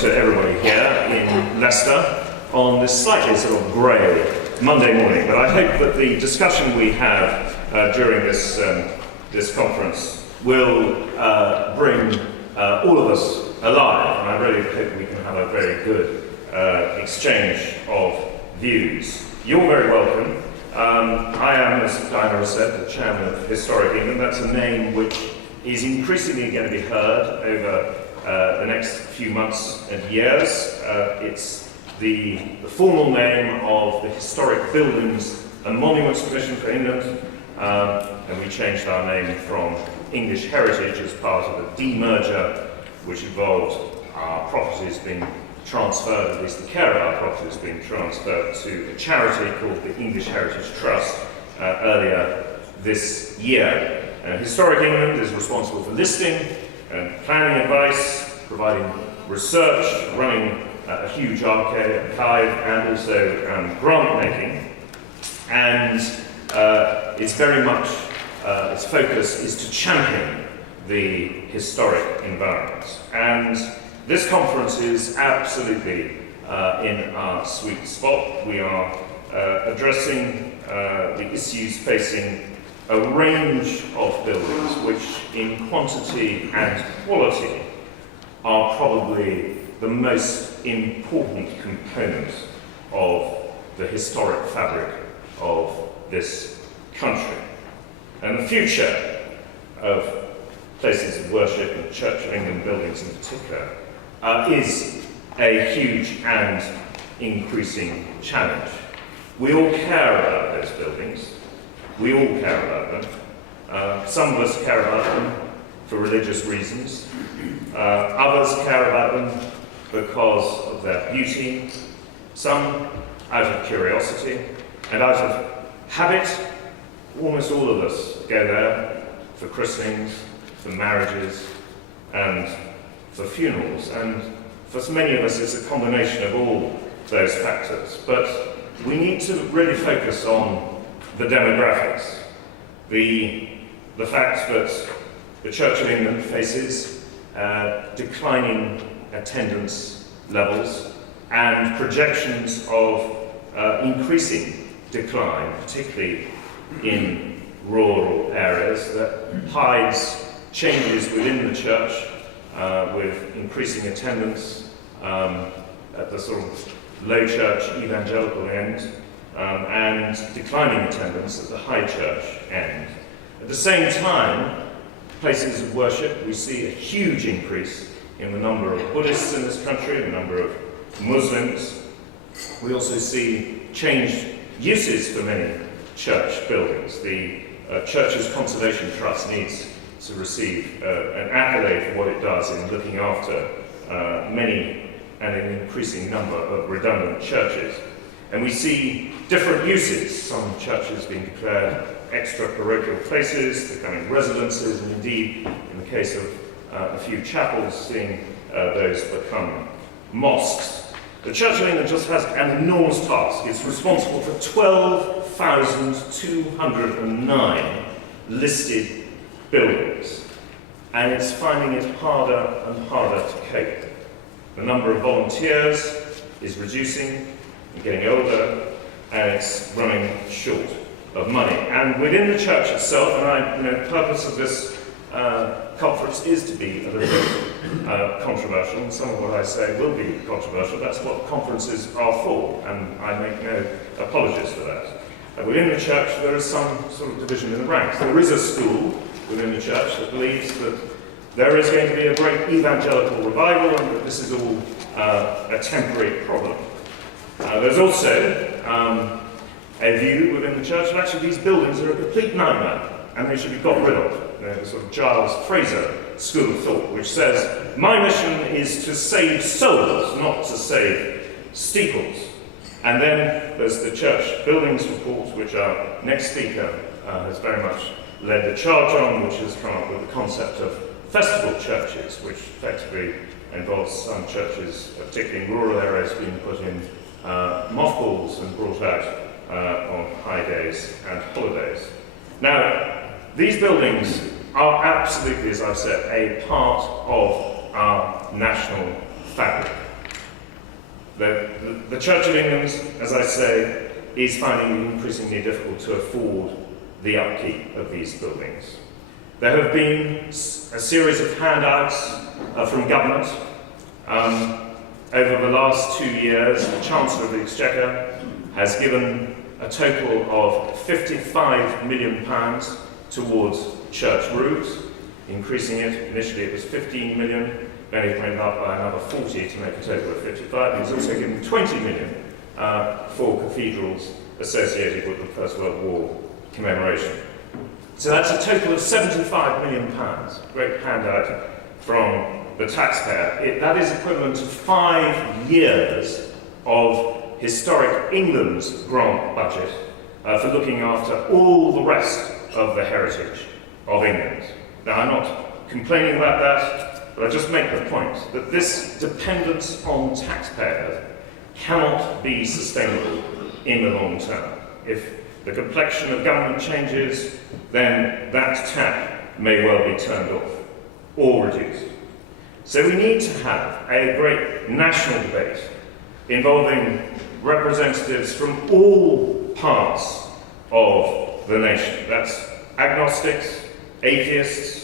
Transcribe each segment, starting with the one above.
to everybody here in Leicester on this slightly sort of grey Monday morning. But I hope that the discussion we have during this conference will bring all of us alive, and I really hope we can have a very good exchange of views. You're very welcome. I am, as Diana has said, the chairman of Historic England. That's a name which is increasingly going to be heard over the next few months and years. It's the formal name of the Historic Buildings and Monuments Commission for England, and we changed our name from English Heritage as part of a demerger which involved our properties being transferred, at least the care of our properties being transferred to a charity called the English Heritage Trust earlier this year. Historic England is responsible for listing and planning advice, providing research, running a huge archive, and also grant making. And it's very much, its focus is to champion the historic environment. And this conference is absolutely in our sweet spot. We are addressing the issues facing a range of buildings which in quantity and quality are probably the most important component of the historic fabric of this country. And the future of places of worship and Church of England buildings in particular is a huge and increasing challenge. We all care about those buildings. We all care about them. Some of us care about them for religious reasons. Others care about them because of their beauty. Some out of curiosity and out of habit. Almost all of us go there for christenings, for marriages, and for funerals. And for so many of us, it's a combination of all those factors. But we need to really focus on the demographics. The fact that the Church of England faces declining attendance levels and projections of increasing decline, particularly in rural areas, that hides changes within the church with increasing attendance at the sort of low church evangelical end and declining attendance at the high church end. At the same time, places of worship, we see a huge increase in the number of Buddhists in this country, the number of Muslims. We also see changed uses for many church buildings. The Church's Conservation Trust needs to receive an accolade for what it does in looking after many and an increasing number of redundant churches. And we see different uses, some churches being declared extra parochial places, becoming residences, and indeed, in the case of a few chapels, seeing those become mosques. The Church of England just has an enormous task. It's responsible for 12,209 listed buildings, and it's finding it harder and harder to cope. The number of volunteers is reducing and getting older, and it's running short of money. And within the church itself, and the purpose of this conference is to be a little bit controversial, and some of what I say will be controversial. That's what conferences are for, and I make no apologies for that. Within the church, there is some sort of division in the ranks. There is a school within the church that believes that there is going to be a great evangelical revival and that this is all a temporary problem. There's also a view within the church that actually these buildings are a complete nightmare and they should be got rid of. The sort of Giles Fraser school of thought, which says, my mission is to save souls, not to save steeples. And then there's the church buildings report, which our next speaker has very much led the charge on, which has come up with the concept of festival churches, which effectively involves some churches, particularly in rural areas, being put in mothballs and brought out on high days and holidays. Now, these buildings are absolutely, as I've said, a part of our national fabric. The Church of England, as I say, is finding it increasingly difficult to afford the upkeep of these buildings. There have been a series of handouts from government. Over the last 2 years, the Chancellor of the Exchequer has given a total of £55 million towards church roofs, increasing it. Initially it was 15 million, then it went up by another 40 to make a total of 55. He's also given 20 million for cathedrals associated with the First World War commemoration. So that's a total of £75 million, great handout from the taxpayer. That is equivalent to 5 years of Historic England's grant budget for looking after all the rest of the heritage of England. Now, I'm not complaining about that, but I just make the point that this dependence on taxpayers cannot be sustainable in the long term. If the complexion of government changes, then that tap may well be turned off or reduced. So we need to have a great national debate involving representatives from all parts of the nation. That's agnostics, atheists,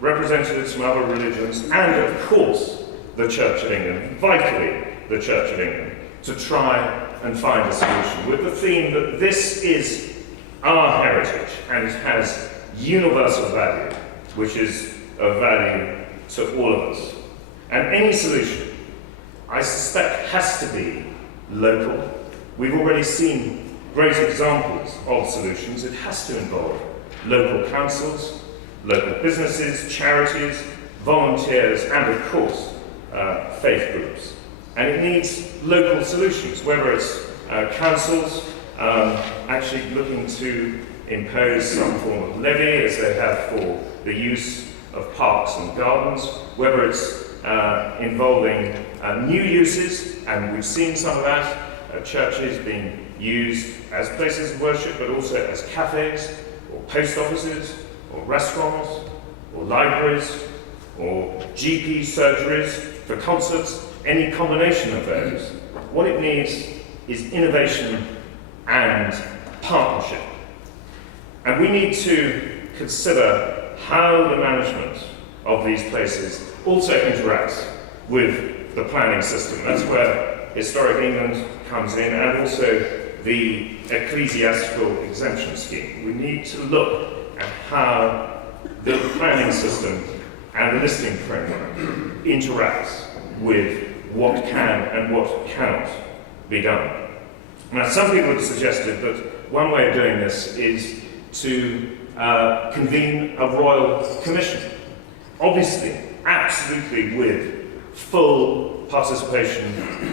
representatives from other religions, and of course the Church of England, vitally the Church of England, to try and find a solution with the theme that this is our heritage and it has universal value, which is of value to all of us. And any solution, I suspect, has to be local. We've already seen great examples of solutions. It has to involve local councils, local businesses, charities, volunteers, and of course, faith groups. And it needs local solutions, whether it's councils actually looking to impose some form of levy, as they have for the use of parks and gardens, whether it's involving new uses, and we've seen some of that, churches being used as places of worship, but also as cafes, or post offices, or restaurants, or libraries, or GP surgeries for concerts, any combination of those. What it needs is innovation and partnership. And we need to consider how the management of these places also interacts with the planning system. That's where Historic England comes in, and also the ecclesiastical exemption scheme. We need to look at how the planning system and the listing framework interacts with what can and what cannot be done. Now, some people have suggested that one way of doing this is to convene a royal commission. Obviously, absolutely with full participation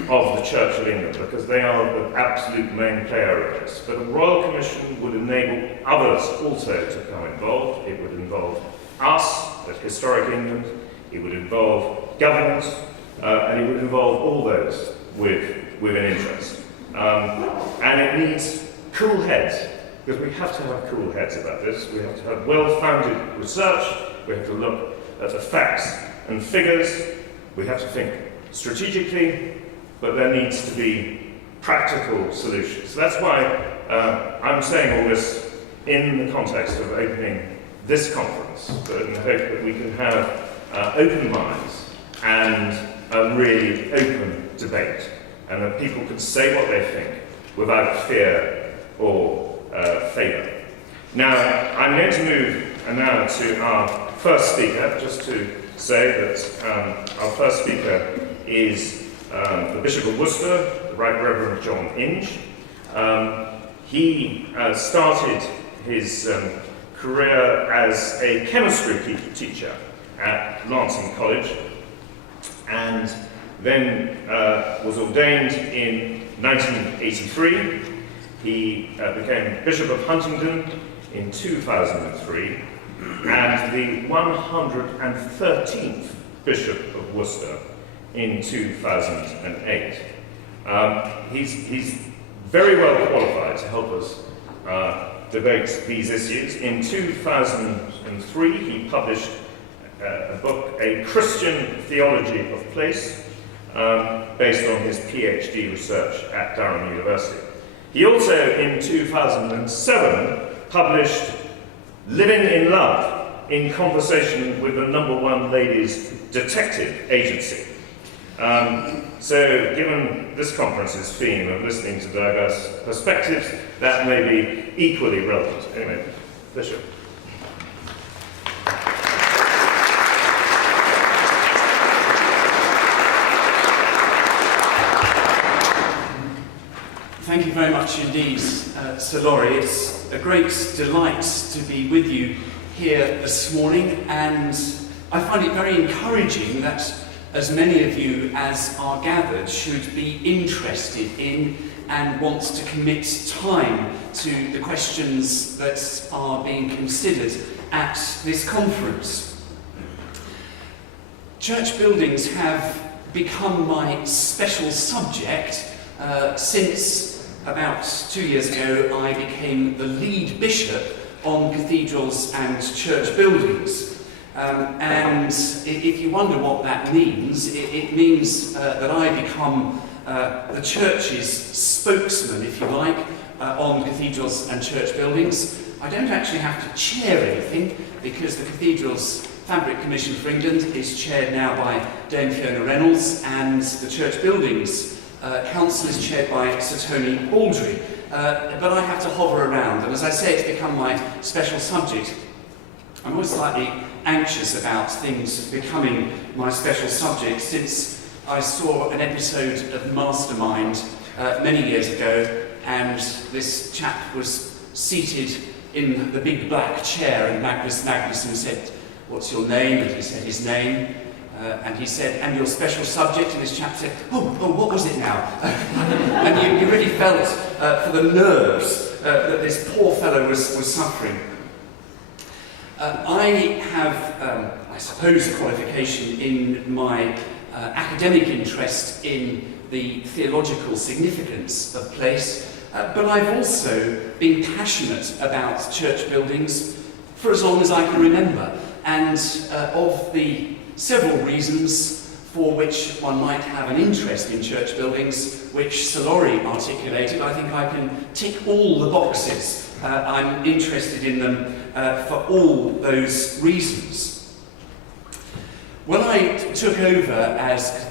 of the Church of England, because they are the absolute main player of this. But a royal commission would enable others also to become involved. It would involve us at Historic England, it would involve government, and it would involve all those with an interest. And it needs cool heads, because we have to have cool heads about this. We have to have well-founded research, we have to look at the facts and figures, we have to think strategically, but there needs to be practical solutions. So that's why I'm saying all this in the context of opening this conference, but in the hope that we can have open minds and a really open debate, and that people can say what they think without fear or favour. Now, I'm going to move now to our first speaker, just to say that our first speaker is the Bishop of Worcester, the Right Reverend John Inge. He started his career as a chemistry teacher at Lancing College, and then was ordained in 1983. He became Bishop of Huntingdon in 2003, and the 113th Bishop of Worcester in 2008. He's very well qualified to help us debate these issues. In 2003, he published a book, A Christian Theology of Place, based on his PhD research at Durham University. He also, in 2007, published Living in Love in conversation with the #1 ladies detective agency. So given this conference's theme of listening to diverse perspectives, that may be equally relevant. Anyway, Bishop. Thank you very much indeed, Sir Laurie. It's a great delight to be with you here this morning, and I find it very encouraging that as many of you as are gathered should be interested in and want to commit time to the questions that are being considered at this conference. Church buildings have become my special subject since about 2 years ago I became the lead bishop on cathedrals and church buildings. And if you wonder what that means, it means that I become the church's spokesman, if you like, on cathedrals and church buildings. I don't actually have to chair anything because the Cathedrals Fabric Commission for England is chaired now by Dame Fiona Reynolds, and the Church Buildings Council is chaired by Sir Tony Baldry. But I have to hover around, and as I say, it's become my special subject. I'm always slightly anxious about things becoming my special subject since I saw an episode of Mastermind many years ago, and this chap was seated in the big black chair, and Magnus said, "What's your name?" And he said his name, and he said, "And your special subject?" And this chap said, oh, what was it now?" And you really felt for the nerves that this poor fellow was suffering. I have, I suppose, a qualification in my academic interest in the theological significance of place, but I've also been passionate about church buildings for as long as I can remember, and of the several reasons for which one might have an interest in church buildings, which Sir Laurie articulated, I think I can tick all the boxes. I'm interested in them for all those reasons. When I took over as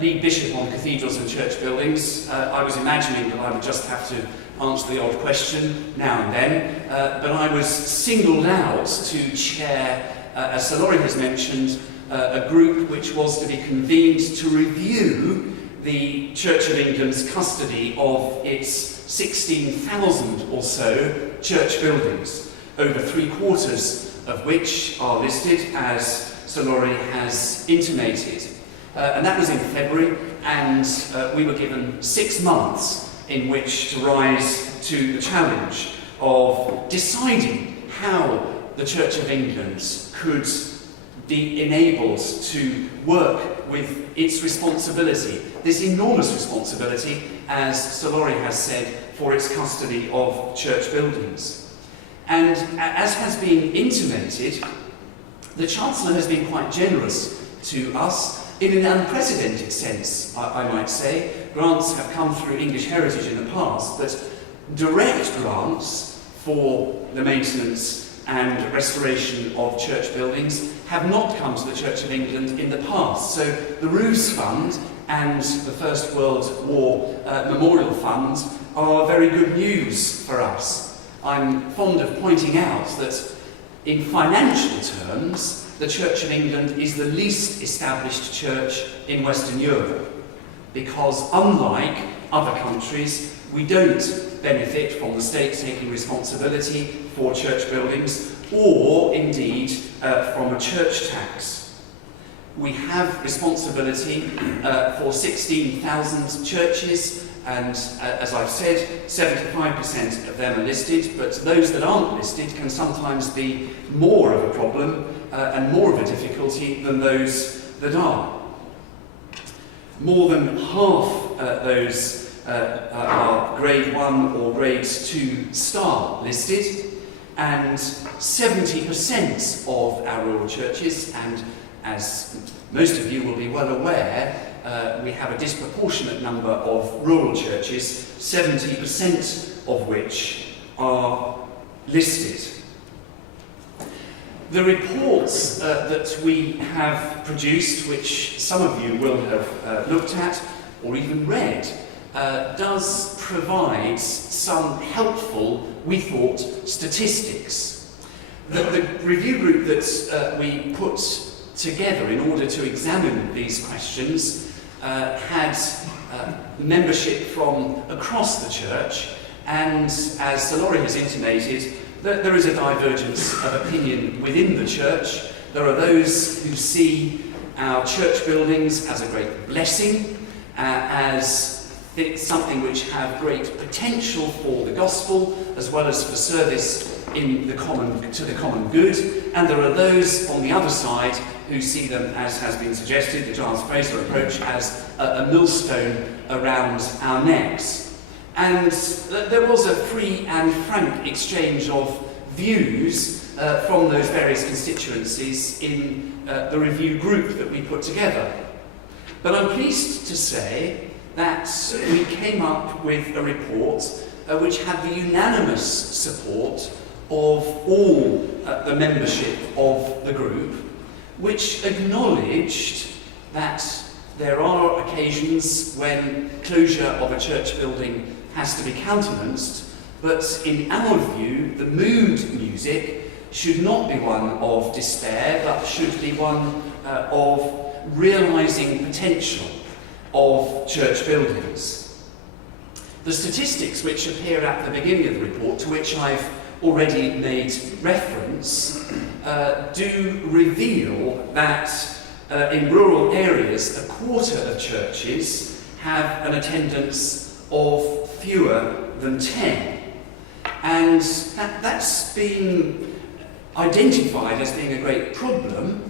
lead bishop on cathedrals and church buildings, I was imagining that I would just have to answer the odd question now and then, but I was singled out to chair, as Sir Laurie has mentioned, a group which was to be convened to review the Church of England's custody of its 16,000 or so church buildings, over 3/4 of which are listed, as Sir Laurie has intimated. And that was in February, and we were given 6 months in which to rise to the challenge of deciding how the Church of England could be enabled to work with its responsibility, this enormous responsibility, as Sir Laurie has said, for its custody of church buildings. And as has been intimated, the Chancellor has been quite generous to us in an unprecedented sense, I might say. Grants have come through English Heritage in the past, but direct grants for the maintenance and restoration of church buildings have not come to the Church of England in the past. So the Roofs Fund and the First World War Memorial Fund are very good news for us. I'm fond of pointing out that in financial terms, the Church of England is the least established church in Western Europe, because unlike other countries, we don't benefit from the state taking responsibility for church buildings, or indeed from a church tax. We have responsibility for 16,000 churches, and as I've said, 75% of them are listed, but those that aren't listed can sometimes be more of a problem and more of a difficulty than those that are. More than half those are grade 1 or grade 2 star listed, and 70% of our rural churches, and as most of you will be well aware, we have a disproportionate number of rural churches, 70% of which are listed. The reports that we have produced, which some of you will have looked at or even read, does provide some helpful, we thought, statistics. The review group that we put together in order to examine these questions had membership from across the church, and as Laurie has intimated, there is a divergence of opinion within the church. There are those who see our church buildings as a great blessing, as something which have great potential for the gospel, as well as for service to the common good. And there are those on the other side who see them, as has been suggested, the Giles Fraser approach, as a millstone around our necks. And there was a free and frank exchange of views from those various constituencies in the review group that we put together. But I'm pleased to say that we came up with a report which had the unanimous support of all the membership of the group, which acknowledged that there are occasions when closure of a church building has to be countenanced, but in our view, the mood music should not be one of despair, but should be one of realising potential of church buildings. The statistics which appear at the beginning of the report, to which I've already made reference, do reveal that in rural areas, a quarter of churches have an attendance of fewer than 10. And that's been identified as being a great problem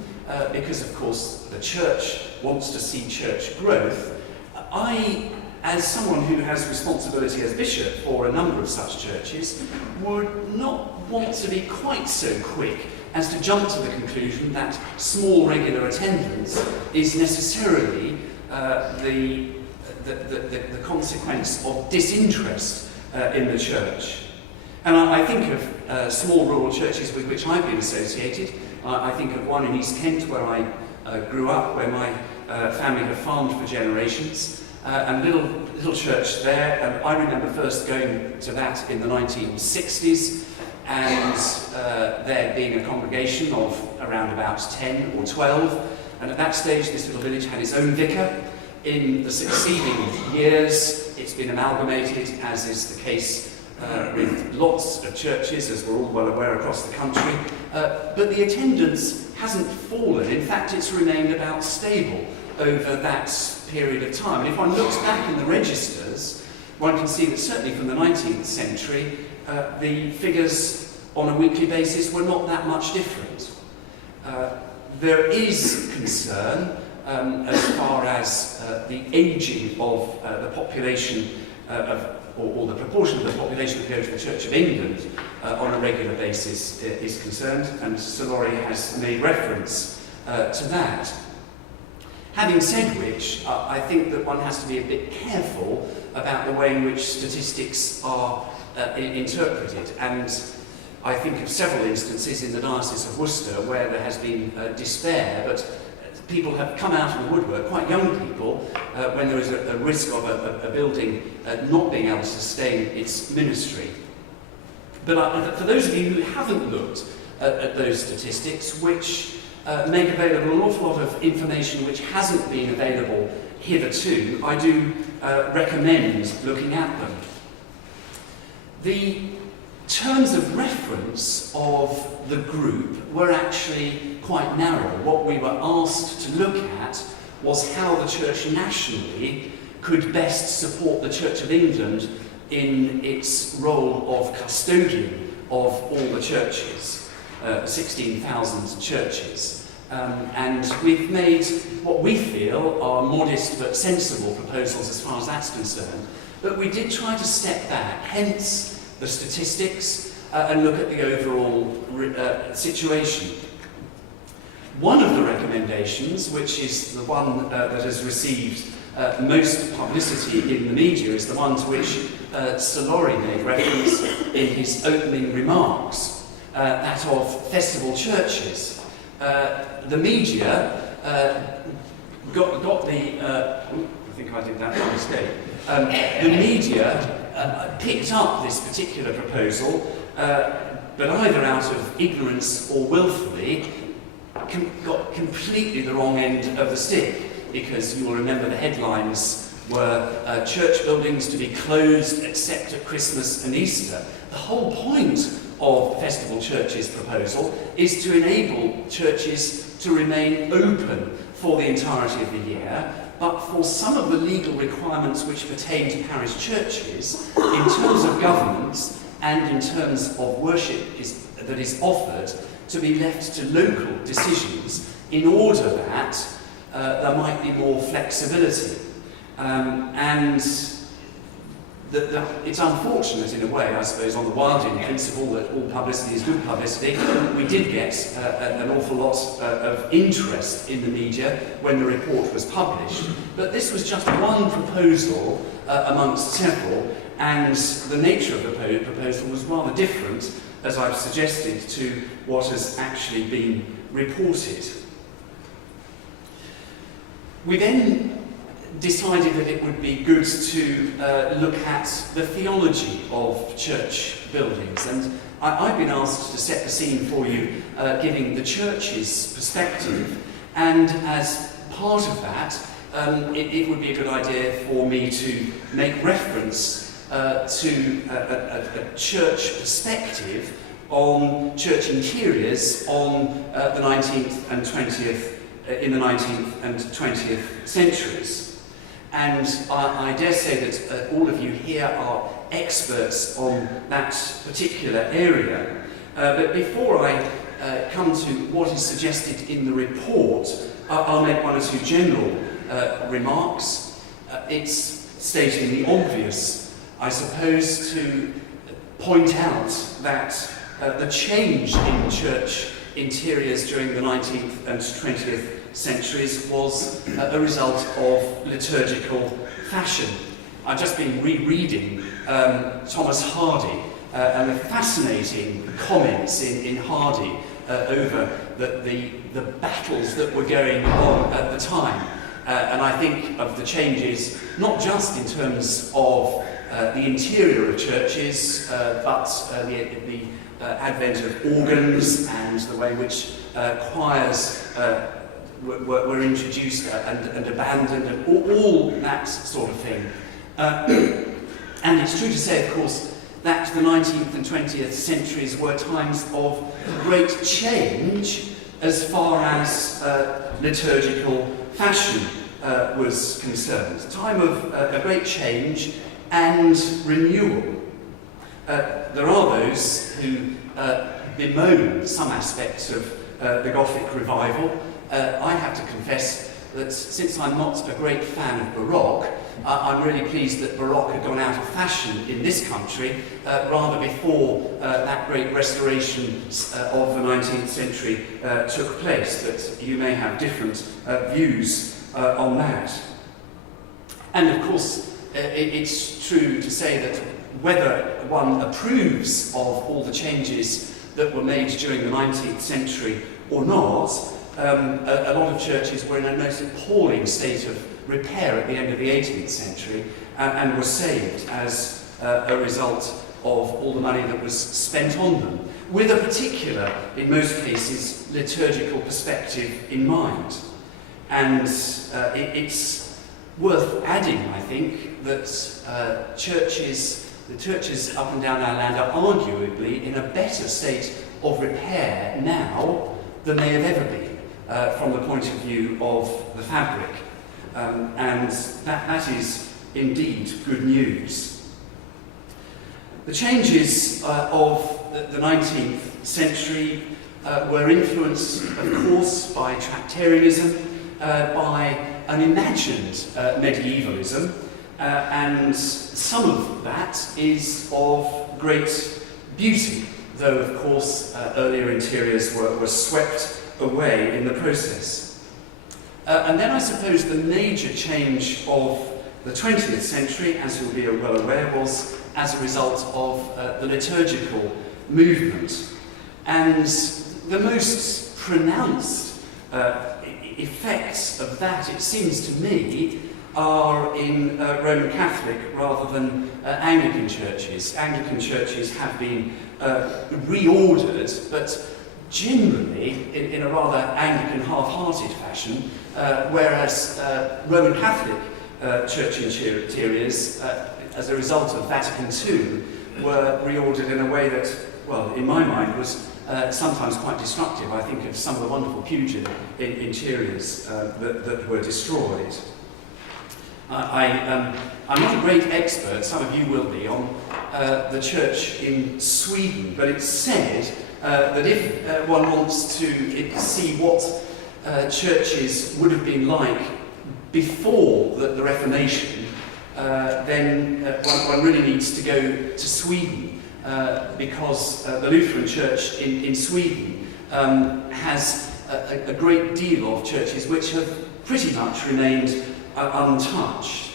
because, of course, the church wants to see church growth. I, as someone who has responsibility as bishop for a number of such churches, would not want to be quite so quick as to jump to the conclusion that small regular attendance is necessarily the consequence of disinterest in the church. And I think of small rural churches with which I've been associated. I think of one in East Kent where I grew up, where my family have farmed for generations, and little church there. And I remember first going to that in the 1960s, and there being a congregation of around about 10 or 12. And at that stage, this little village had its own vicar. In the succeeding years, it's been amalgamated, as is the case with lots of churches, as we're all well aware across the country. But the attendance hasn't fallen. In fact, it's remained about stable over that period of time. And if one looks back in the registers, one can see that certainly from the 19th century, the figures on a weekly basis were not that much different. There is concern as far as the ageing of the population or the proportion of the population that goes to the Church of England on a regular basis is concerned, and Sir Laurie has made reference to that. Having said which, I think that one has to be a bit careful about the way in which statistics are interpreted, and I think of several instances in the Diocese of Worcester where there has been despair, but people have come out of the woodwork, quite young people, when there is a risk of a building not being able to sustain its ministry. But for those of you who haven't looked at those statistics, which make available an awful lot of information which hasn't been available hitherto, I do recommend looking at them. The terms of reference of the group were actually quite narrow. What we were asked to look at was how the church nationally could best support the Church of England in its role of custodian of all the churches, 16,000 churches. And we've made what we feel are modest but sensible proposals as far as that's concerned. But we did try to step back, hence the statistics, and look at the overall situation. One of the recommendations, which is the one that has received most publicity in the media, is the one to which Sir Laurie made reference in his opening remarks, that of festival churches. The media got the... I think I did that by mistake. The media picked up this particular proposal, but either out of ignorance or willfully, got completely the wrong end of the stick, because you will remember the headlines were church buildings to be closed except at Christmas and Easter. The whole point of Festival Church's proposal is to enable churches to remain open for the entirety of the year, but for some of the legal requirements which pertain to parish churches, in terms of governance and in terms of worship that is offered, to be left to local decisions in order that there might be more flexibility. It's unfortunate in a way, I suppose, on the Wilding principle that all publicity is good publicity. We did get an awful lot of interest in the media when the report was published, but this was just one proposal amongst several, and the nature of the proposal was rather different, as I've suggested, to what has actually been reported. We then decided that it would be good to look at the theology of church buildings, and I've been asked to set the scene for you, giving the church's perspective, and as part of that, it would be a good idea for me to make reference to a church perspective on church interiors on the 19th and 20th, in the 19th and 20th centuries. And I dare say that all of you here are experts on that particular area. But before I come to what is suggested in the report, I'll make one or two general remarks. It's stating the obvious, I suppose, to point out that the change in church interiors during the 19th and 20th centuries was a result of liturgical fashion. I've just been rereading Thomas Hardy and the fascinating comments in Hardy over the battles that were going on at the time. And I think of the changes not just in terms of the interior of churches, but the advent of organs and the way in which choirs were introduced and abandoned, and all that sort of thing. And it's true to say, of course, that the 19th and 20th centuries were times of great change as far as liturgical fashion was concerned. A time of a great change and renewal. There are those who bemoan some aspects of the Gothic revival. I have to confess that since I'm not a great fan of Baroque, I'm really pleased that Baroque had gone out of fashion in this country rather before that great restoration of the 19th century took place, but you may have different views on that. And of course, it's true to say that whether one approves of all the changes that were made during the 19th century or not, a lot of churches were in a most appalling state of repair at the end of the 18th century and were saved as a result of all the money that was spent on them, with a particular, in most cases, liturgical perspective in mind. And it's worth adding, I think, that the churches up and down our land are arguably in a better state of repair now than they have ever been, from the point of view of the fabric. And that is indeed good news. The changes of the 19th century were influenced, of course, by Tractarianism, by an imagined medievalism, and some of that is of great beauty, though, of course, earlier interiors were swept away in the process. And then I suppose the major change of the 20th century, as you'll be well aware, was as a result of the liturgical movement. And the most pronounced effects of that, it seems to me, are in Roman Catholic rather than Anglican churches. Anglican churches have been reordered, but generally in a rather Anglican half-hearted fashion, whereas Roman Catholic church interiors, as a result of Vatican II, were reordered in a way that, well, in my mind, was sometimes quite destructive. I think of some of the wonderful pew interiors that were destroyed. I'm not a great expert, some of you will be, on the church in Sweden, but it's said that if one wants to see what churches would have been like before the Reformation, then one really needs to go to Sweden, because the Lutheran Church in Sweden has a great deal of churches which have pretty much remained untouched.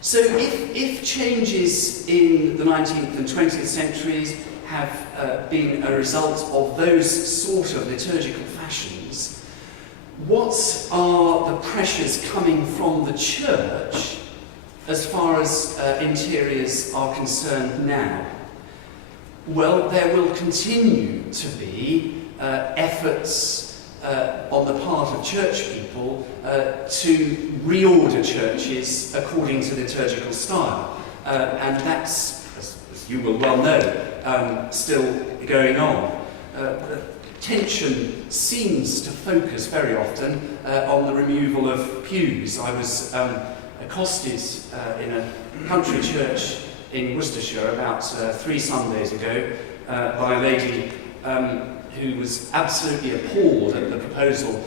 So if changes in the 19th and 20th centuries have been a result of those sort of liturgical fashions, what are the pressures coming from the church as far as interiors are concerned now? Well, there will continue to be efforts on the part of church people to reorder churches according to liturgical style. And that's, as you will well know, still going on. Tension seems to focus very often on the removal of pews. I was accosted in a country church in Worcestershire about 3 Sundays ago by a lady who was absolutely appalled at the proposal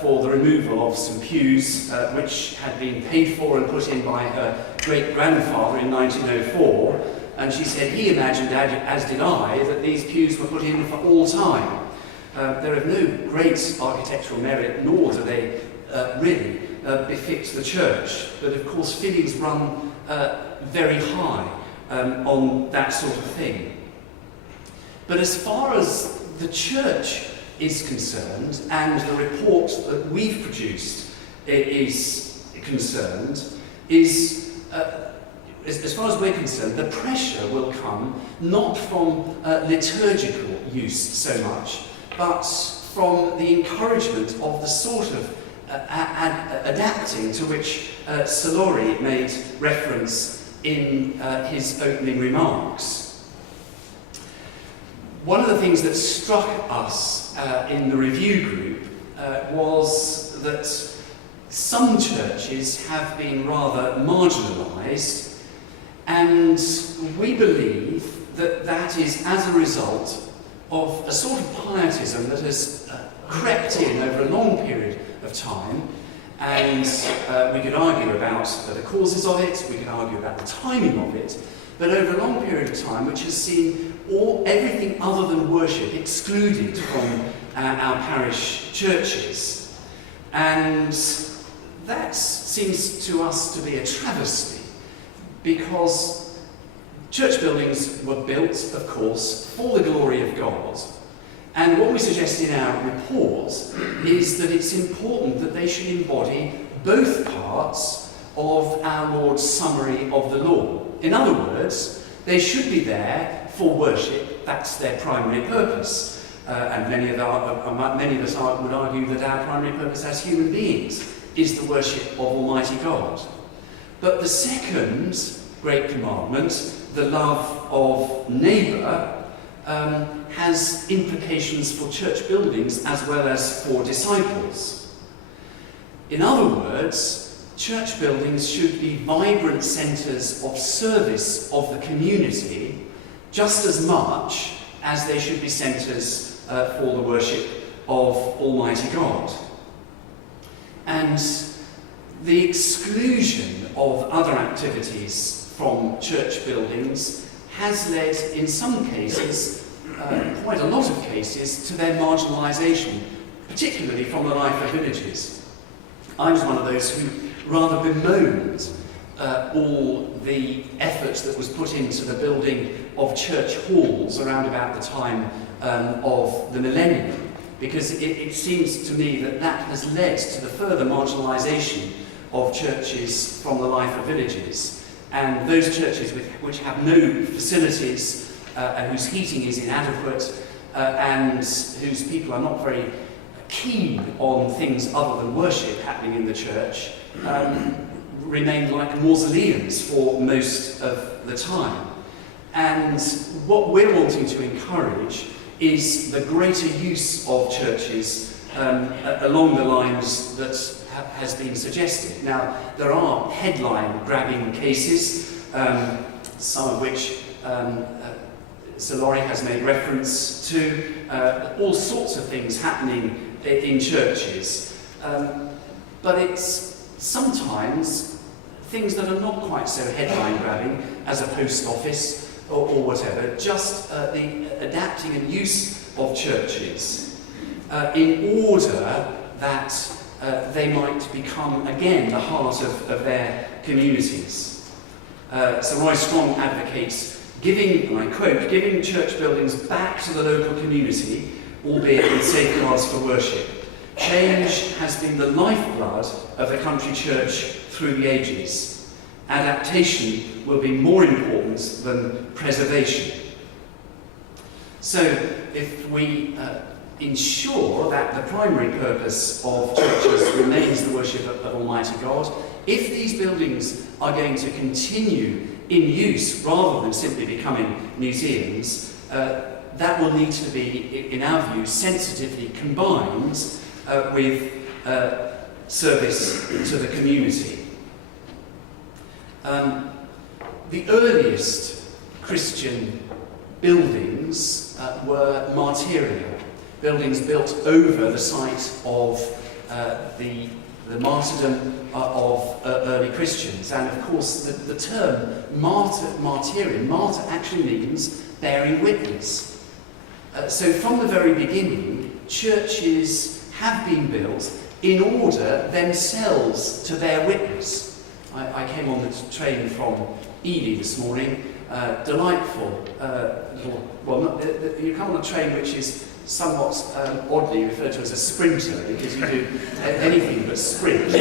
for the removal of some pews which had been paid for and put in by her great-grandfather in 1904. And she said he imagined, as did I, that these pews were put in for all time. They're of no great architectural merit, nor do they really befit the church. But of course feelings run very high on that sort of thing. But as far as the church is concerned, and the report that we've produced is concerned, as far as we're concerned, the pressure will come not from liturgical use so much, but from the encouragement of the sort of adapting to which Laurie made reference in his opening remarks. One of the things that struck us in the review group was that some churches have been rather marginalised, and we believe that that is as a result of a sort of pietism that has crept in over a long period of time, and we could argue about the causes of it, we could argue about the timing of it, but over a long period of time which has seen everything other than worship excluded from our parish churches. And that seems to us to be a travesty, because church buildings were built, of course, for the glory of God. And what we suggest in our report is that it's important that they should embody both parts of our Lord's summary of the law. In other words, they should be there for worship. That's their primary purpose. And many of us would argue that our primary purpose as human beings is the worship of Almighty God. But the second great commandment, the love of neighbour, has implications for church buildings as well as for disciples. In other words, church buildings should be vibrant centres of service of the community just as much as they should be centres for the worship of Almighty God. And the exclusion of other activities from church buildings has led, in some cases, quite a lot of cases, to their marginalisation, particularly from the life of villages. I was one of those who rather bemoaned all the effort that was put into the building of church halls around about the time of the millennium, because it seems to me that that has led to the further marginalisation of churches from the life of villages. And those churches which have no facilities and whose heating is inadequate and whose people are not very keen on things other than worship happening in the church remain like mausoleums for most of the time. And what we're wanting to encourage is the greater use of churches along the lines that has been suggested. Now, there are headline-grabbing cases, some of which Sir Laurie has made reference to, all sorts of things happening in churches. But it's sometimes things that are not quite so headline-grabbing as a post office or whatever, just the adapting and use of churches in order that they might become, again, the heart of their communities. So Roy Strong advocates giving, and I quote, giving church buildings back to the local community, albeit with safeguards for worship. Change has been the lifeblood of the country church through the ages. Adaptation will be more important than preservation. So if we ensure that the primary purpose of churches remains the worship of Almighty God, if these buildings are going to continue in use rather than simply becoming museums, that will need to be, in our view, sensitively combined with service to the community. The earliest Christian buildings were martyrial, buildings built over the site of the martyrdom of early Christians. And of course, the term martyrium, martyr actually means bearing witness. So from the very beginning, churches have been built in order themselves to bear witness. I came on the train from Ely this morning, delightful. You come on a train which is somewhat oddly referred to as a sprinter, because you do anything but sprint.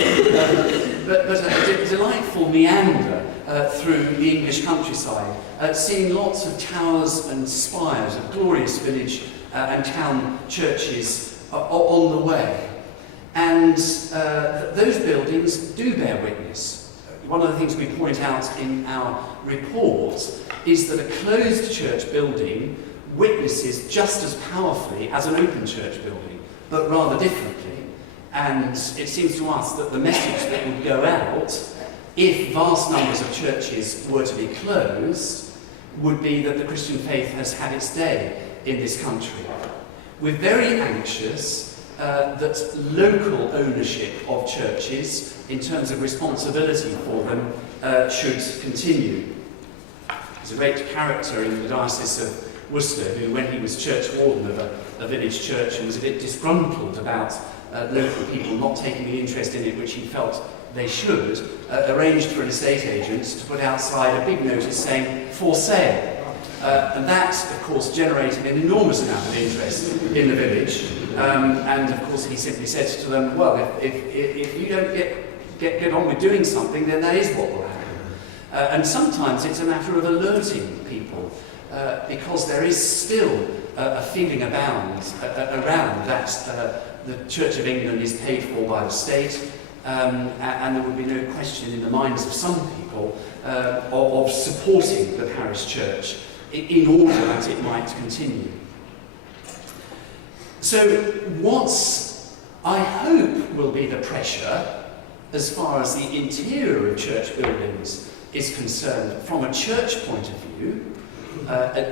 But a delightful meander through the English countryside, seeing lots of towers and spires of glorious village and town churches on the way. And those buildings do bear witness. One of the things we point out in our report is that a closed church building witnesses just as powerfully as an open church building, but rather differently. And it seems to us that the message that would go out, if vast numbers of churches were to be closed, would be that the Christian faith has had its day in this country. We're very anxious that local ownership of churches, in terms of responsibility for them, should continue. There's a great character in the Diocese of Worcester who, when he was church warden of a village church and was a bit disgruntled about local people not taking the interest in it which he felt they should, arranged for an estate agent to put outside a big notice saying, "For sale." And that, of course, generated an enormous amount of interest in the village. And, of course, he simply said to them, well, if you don't get on with doing something, then that is what will happen. And sometimes it's a matter of alerting people, because there is still a feeling around that the Church of England is paid for by the state, and there would be no question in the minds of some people of supporting the parish church in order that it might continue. So what I hope will be the pressure as far as the interior of church buildings is concerned from a church point of view,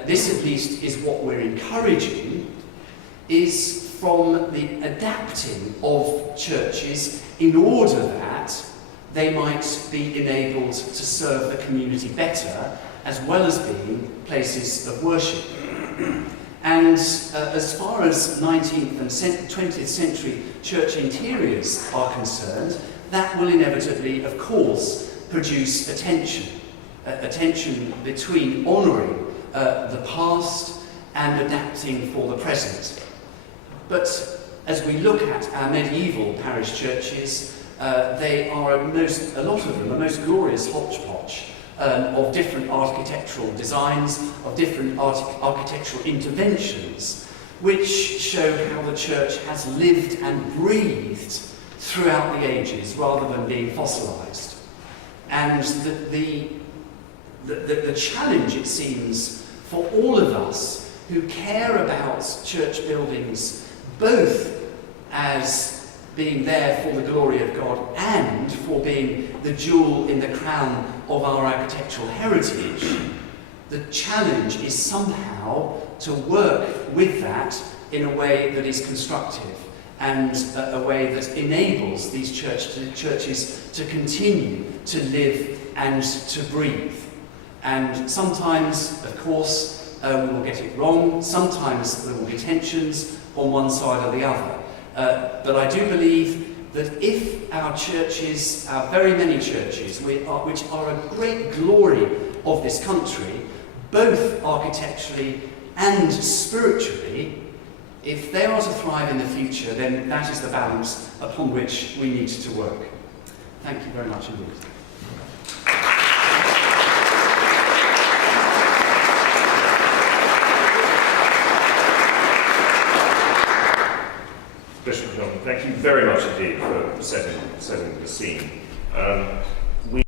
this at least is what we're encouraging, is from the adapting of churches in order that they might be enabled to serve the community better, as well as being places of worship. And as far as 19th and 20th century church interiors are concerned, that will inevitably, of course, produce a tension between honouring the past and adapting for the present. But as we look at our medieval parish churches, they are a lot of them, a most glorious hodgepodge of different architectural designs, of different architectural interventions, which show how the church has lived and breathed throughout the ages rather than being fossilised. And the challenge, it seems, for all of us who care about church buildings, both as being there for the glory of God and for being the jewel in the crown of our architectural heritage, the challenge is somehow to work with that in a way that is constructive and a way that enables these churches to continue to live and to breathe. And sometimes, of course, we will get it wrong. Sometimes there will be tensions on one side or the other. But I do believe that if our churches, our very many churches, which are a great glory of this country, both architecturally and spiritually, if they are to thrive in the future, then that is the balance upon which we need to work. Thank you very much indeed. Bishop John, thank you very much indeed for setting the scene.